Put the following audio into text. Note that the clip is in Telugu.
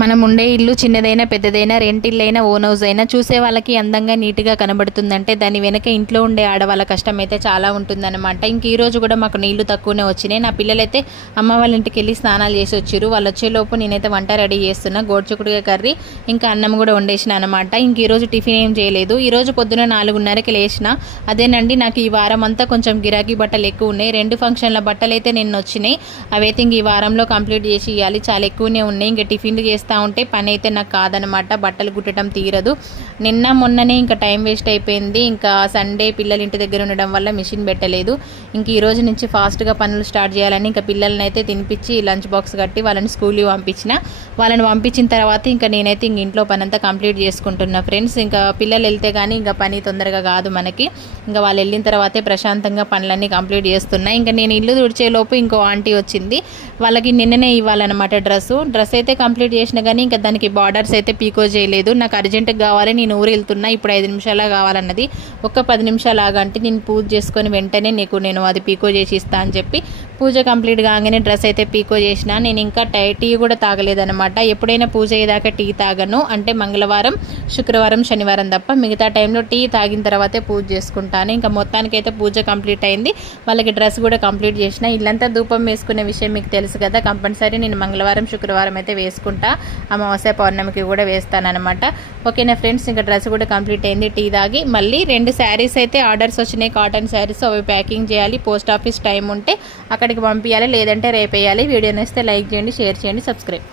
మనం ఉండే ఇల్లు చిన్నదైనా పెద్దదైనా రెంట్ ఇల్లైనా ఓన్ హౌస్ అయినా చూసే వాళ్ళకి అందంగా నీట్గా కనబడుతుందంటే దాని వెనక ఇంట్లో ఉండే ఆడవాళ్ళ కష్టం అయితే చాలా ఉంటుందన్నమాట. ఇంక ఈ రోజు కూడా మాకు నీళ్లు తక్కువనే వచ్చినాయి. నా పిల్లలైతే అమ్మ వాళ్ళ ఇంటికి వెళ్ళి స్నానాలు చేసి వచ్చారు. వాళ్ళు వచ్చేలోపు నేనైతే వంట రెడీ చేస్తున్నా. గోడ్చిక్కుడుగా కర్రీ ఇంకా అన్నం కూడా వండేసిన అనమాట. ఇంక ఈరోజు టిఫిన్ ఏం చేయలేదు. ఈరోజు పొద్దున 4:30కి లేచిన. అదేనండి, నాకు ఈ వారం అంతా కొంచెం గిరాకీ బట్టలు ఎక్కువ ఉన్నాయి. 2 ఫంక్షన్ల బట్టలు అయితే నిన్న వచ్చినాయి. అవైతే ఇంక ఈ వారంలో కంప్లీట్ చేసి ఇవ్వాలి. చాలా ఎక్కువనే ఉన్నాయి. ఇంకా టిఫిన్లు చేస్తూ ఉంటే పని అయితే నాకు కాదనమాట. బట్టలు కుట్టడం తీరదు. నిన్న మొన్ననే ఇంకా టైం వేస్ట్ అయిపోయింది. ఇంకా సండే పిల్లల ఇంటి దగ్గర ఉండడం వల్ల మిషన్ పెట్టలేదు. ఇంక ఈ రోజు నుంచి ఫాస్ట్గా పనులు స్టార్ట్ చేయాలని ఇంకా పిల్లల్ని అయితే తినిపించి లంచ్ బాక్స్ కట్టి వాళ్ళని స్కూల్కి పంపించిన. వాళ్ళని పంపించిన తర్వాత ఇంకా నేనైతే ఇంక ఇంట్లో పని అంతా కంప్లీట్ చేసుకుంటున్నా ఫ్రెండ్స్. ఇంకా పిల్లలు వెళ్తే కానీ ఇంకా పని తొందరగా కాదు మనకి. ఇంకా వాళ్ళు వెళ్ళిన తర్వాతే ప్రశాంతంగా పనులన్నీ కంప్లీట్ చేస్తున్నా. ఇంకా నేను ఇల్లు తుడిచేలోపు ఇంకో ఆంటీ వచ్చింది. వాళ్ళకి నిన్ననే ఇవ్వాలన్నమాట డ్రెస్ అయితే కంప్లీట్ చేసిన కానీ ఇంకా దానికి బార్డర్స్ అయితే పీకో చేయలేదు. నాకు అర్జెంటుగా కావాలి, నేను ఊరు వెళ్తున్నా, ఇప్పుడు 5 నిమిషాలు కావాలన్నది. ఒక్క 10 నిమిషాలు ఆగంటే నేను పూజ చేసుకొని వెంటనే నేను అది పీకో చేసి ఇస్తా అని చెప్పి పూజ కంప్లీట్ కాగానే డ్రెస్ అయితే పీకో చేసిన. నేను ఇంకా టీ కూడా తాగలేదన్నమాట. ఎప్పుడైనా పూజ అయ్యేదాకా టీ తాగను. అంటే మంగళవారం, శుక్రవారం, శనివారం తప్ప మిగతా టైంలో టీ తాగిన తర్వాతే పూజ చేసుకుంటాను. ఇంకా మొత్తానికైతే పూజ కంప్లీట్ అయింది. వాళ్ళకి డ్రెస్ కూడా కంప్లీట్ చేసిన. ఇల్లంతా ధూపం వేసుకునే విషయం మీకు తెలుసు కదా. కంపల్సరీ నేను మంగళవారం, శుక్రవారం అయితే వేసుకుంటా. అమావాస్య పౌర్ణమికి కూడా వేస్తానన్నమాట. ఓకేనా ఫ్రెండ్స్, ఇంకా డ్రెస్ కూడా కంప్లీట్ అయింది. టీ తాగి మళ్ళీ 2 శారీస్ అయితే ఆర్డర్స్ వచ్చినాయి, కాటన్ శారీస్. అవి ప్యాకింగ్ చేయాలి. పోస్ట్ ఆఫీస్ టైం ఉంటే అక్కడికి పంపించాలి, లేదంటే రేపు వేయాలి. వీడియో నచ్చితే లైక్ చేయండి, షేర్ చేయండి, సబ్స్క్రైబ్.